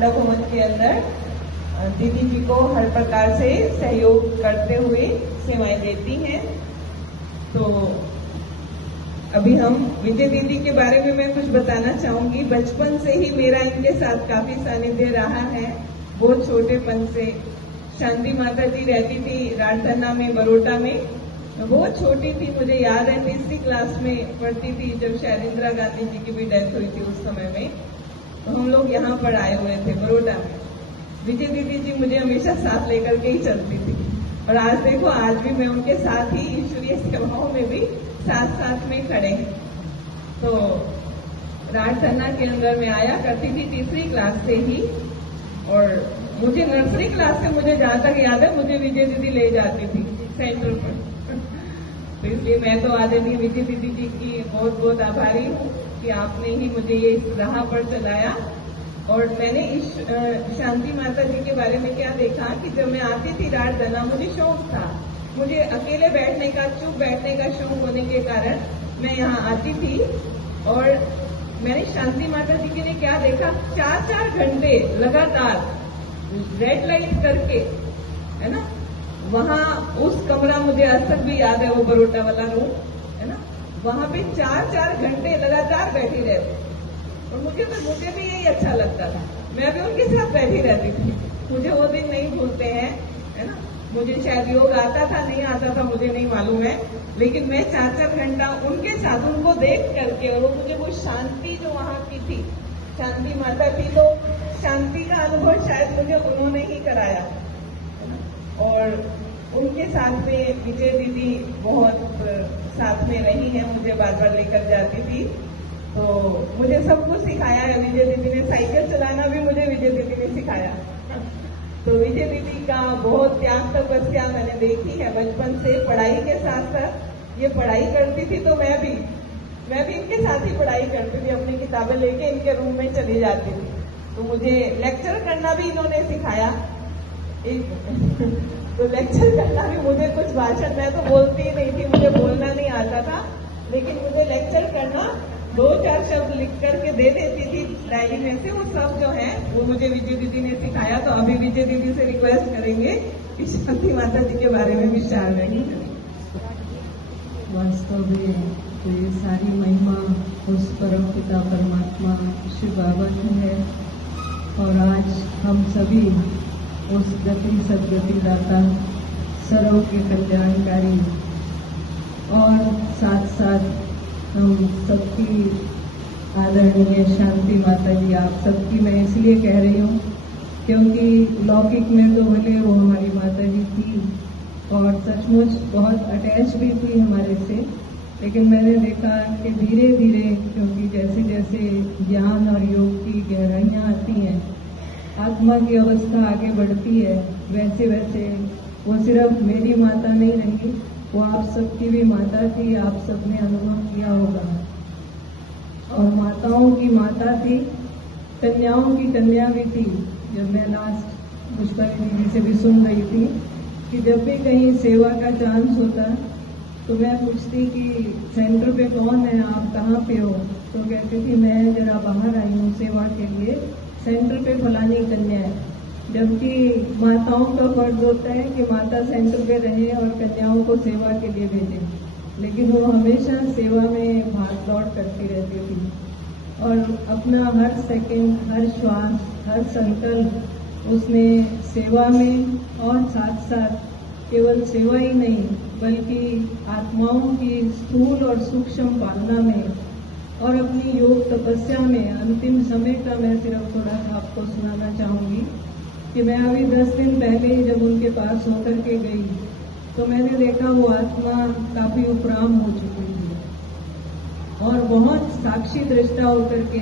पांडव भवन के अंदर दीदी जी को हर प्रकार से सहयोग करते हुए सेवाएं देती हैं। तो अभी हम विजय दीदी के बारे में मैं कुछ बताना चाहूंगी। बचपन से ही मेरा इनके साथ काफी सानिध्य रहा है। बहुत छोटेपन से शांति माता जी रहती थी राजधना में, बरोटा में। बहुत छोटी थी, मुझे याद है तीसरी क्लास में पढ़ती थी जब शायद इंदिरा गांधी जी की भी डेथ हुई थी उस समय में। तो हम लोग यहाँ पर आए हुए थे बरोटा में। विजय दीदी जी मुझे हमेशा साथ लेकर के ही चलती थी और आज देखो, आज भी मैं उनके साथ ही ईश्वरीय सेवाओं में भी साथ साथ में खड़े हैं। तो राजधना के अंदर मैं आया करती थी तीसरी क्लास से ही, और मुझे नर्सरी क्लास से मुझे जहां तक याद है मुझे विजय दीदी ले जाती थी सेंटर पर। तो इसलिए मैं तो आदरणीय विजय दीदी जी की बहुत बहुत आभारी हूँ कि आपने ही मुझे ये राह पर चलाया। और मैंने इस शांति माता जी के बारे में क्या देखा कि जब मैं आती थी राजधना, मुझे शौक था, मुझे अकेले बैठने का, चुप बैठने का शौक होने के कारण मैं यहाँ आती थी। और मैंने शांति माता जी के लिए क्या देखा, 4-4 घंटे लगातार रेड लाइट करके, है ना, वहाँ उस कमरा मुझे आज तक भी याद है, वो बरोटा वाला रूम है ना, वहाँ पे 4-4 घंटे लगातार बैठी रहती। और मुझे भी यही अच्छा लगता था, मैं भी उनके साथ बैठी रहती थी। मुझे वो दिन नहीं भूलते हैं, है ना। मुझे शायद योग आता था, नहीं आता था, मुझे नहीं मालूम है, लेकिन मैं 4-4 घंटा उनके साथ, उनको देख करके, और वो मुझे वो शांति जो वहाँ की थी, शांति माता थी, तो शांति का अनुभव शायद मुझे उन्होंने ही कराया। और उनके साथ में विजय दीदी बहुत साथ में रही है, मुझे बार बार लेकर जाती थी। तो मुझे सब कुछ सिखाया है विजय दीदी ने। साइकिल चलाना भी मुझे विजय दीदी ने सिखाया। तो विजय दीदी का बहुत त्याग तपस्या मैंने देखी है बचपन से। पढ़ाई के साथ साथ ये पढ़ाई करती थी, तो मैं भी इनके साथ ही पढ़ाई करती थी, अपनी किताबें लेके इनके रूम में चली जाती थी। तो मुझे लेक्चर करना भी इन्होंने सिखाया। तो लेक्चर करना भी, मुझे कुछ भाषण, मैं तो बोलती ही नहीं थी, मुझे बोलना नहीं आता था, लेकिन मुझे लेक्चर करना 2-4 शब्द लिख करके दे देती थी डायरी में से। वो सब जो है वो मुझे विजय दीदी ने सिखाया। तो अभी विजय दीदी से रिक्वेस्ट करेंगे कि शांति माता जी के बारे में विचार नहीं करें। वास्तव में तो ये सारी महिमा उस परम पिता परमात्मा शिव बाबा की है, और आज हम सभी उस गति सदगति दाता, सर्व के कल्याणकारी, और साथ साथ हम सबकी आदरणीय शांति माता जी, आप सबकी मैं इसलिए कह रही हूँ क्योंकि लौकिक में तो भले वो हमारी माता जी थी और सचमुच बहुत अटैच भी थी हमारे से, लेकिन मैंने देखा कि धीरे धीरे, क्योंकि जैसे जैसे ज्ञान और योग की गहराइयाँ आती हैं, आत्मा की अवस्था आगे बढ़ती है, वैसे वैसे वो सिर्फ मेरी माता नहीं रही, वो आप सबकी भी माता थी। आप सबने अनुभव किया होगा। और माताओं की माता थी, कन्याओं की कन्या भी थी। जब मैं लास्ट पुष्पाली दीदी से भी सुन रही थी कि जब भी कहीं सेवा का चांस होता तो मैं पूछती कि सेंटर पे कौन है, आप कहाँ पे हो? तो कहती थी मैं जरा बाहर आई हूँ सेवा के लिए, सेंटर पे फलानी कन्या है। जबकि माताओं का फर्ज होता है कि माता सेंटर पे रहे और कन्याओं को सेवा के लिए भेजे, लेकिन वो हमेशा सेवा में भाग दौड़ करती रहती थी और अपना हर सेकंड, हर श्वास, हर संकल्प उसने सेवा में, और साथ साथ केवल सेवा ही नहीं बल्कि आत्माओं की स्थूल और सूक्ष्म पालना में और अपनी योग तपस्या में। अंतिम समय का मैं सिर्फ थोड़ा सा आपको सुनाना चाहूंगी कि मैं अभी 10 दिन पहले ही जब उनके पास होकर के गई तो मैंने देखा वो आत्मा काफी उपराम हो चुकी थी और बहुत साक्षी दृष्टा होकर के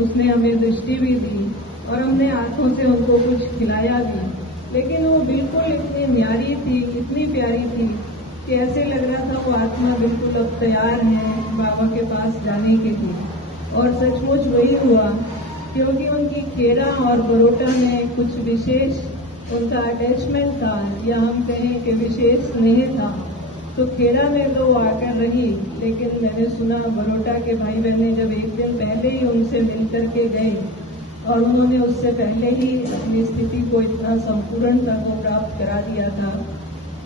उसने हमें दृष्टि भी दी और हमने हाथों से उनको कुछ खिलाया भी, लेकिन वो बिल्कुल इतनी न्यारी थी, इतनी प्यारी थी कि ऐसे लग रहा था वो आत्मा बिल्कुल अब तैयार है बाबा के पास जाने के लिए। और सचमुच वही हुआ, क्योंकि उनकी खेरा और बरोटा में कुछ विशेष उनका अटैचमेंट था, या हम कहें कि विशेष स्नेह था। तो खेरा में तो वो आकर रही, लेकिन मैंने सुना बरोटा के भाई बहने जब एक दिन पहले ही उनसे मिल करके गए और उन्होंने उससे पहले ही अपनी स्थिति को इतना संपूर्णता को प्राप्त करा दिया था।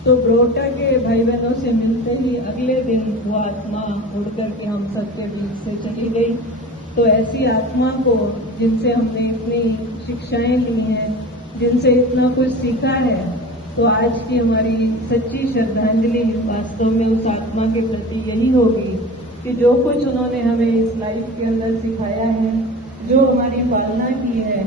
तो ब्रोटा के भाई बहनों से मिलते ही अगले दिन वो आत्मा उड़ करके हम सबके बीच से चली गई। तो ऐसी आत्मा को जिनसे हमने इतनी शिक्षाएं ली हैं, जिनसे इतना कुछ सीखा है, तो आज की हमारी सच्ची श्रद्धांजलि वास्तव में उस आत्मा के प्रति यही होगी कि जो कुछ उन्होंने हमें इस लाइफ के अंदर सिखाया है, जो हमारी पालना की है,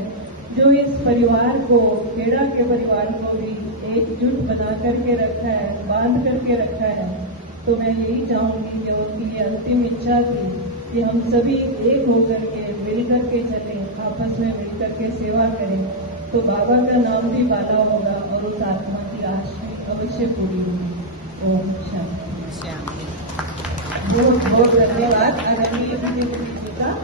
जो इस परिवार को, खेड़ा के परिवार को भी एकजुट बना करके रखा है, बांध करके रखा है, तो मैं यही चाहूंगी कि उनकी ये अंतिम इच्छा थी कि हम सभी एक होकर के मिल करके चलें, आपस में मिल करके सेवा करें, तो बाबा का नाम भी बाला होगा और उस आत्मा की आश भी अवश्य पूरी होगी। ओम शांति। बहुत बहुत धन्यवाद आदरणीय जी का।